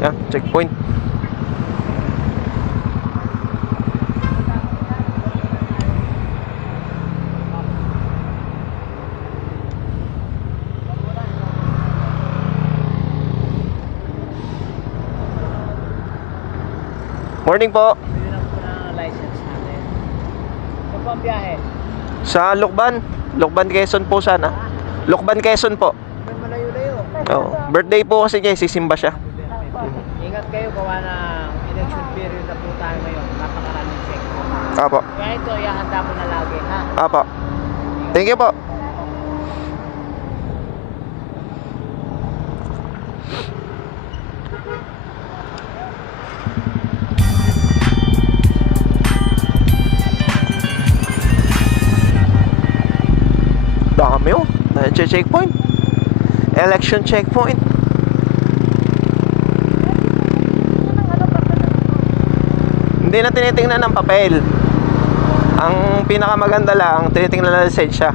Yan, checkpoint. Morning po. Sa Lukban. Lukban, Quezon po sana. Lukban, Quezon po. Oh, birthday po kasi niya, sisimba siya. Ingat kayo, gawa ng election period na po tayo ngayon. Napakaraming check. Apo. Kaya ito, ihahanda mo na lagi, ha? Apo. Thank you po. Dami oh. Checkpoint. Election checkpoint. Hindi na tinitingnan ng papel. Ang pinakamaganda lang, tinitingnan na lisensya.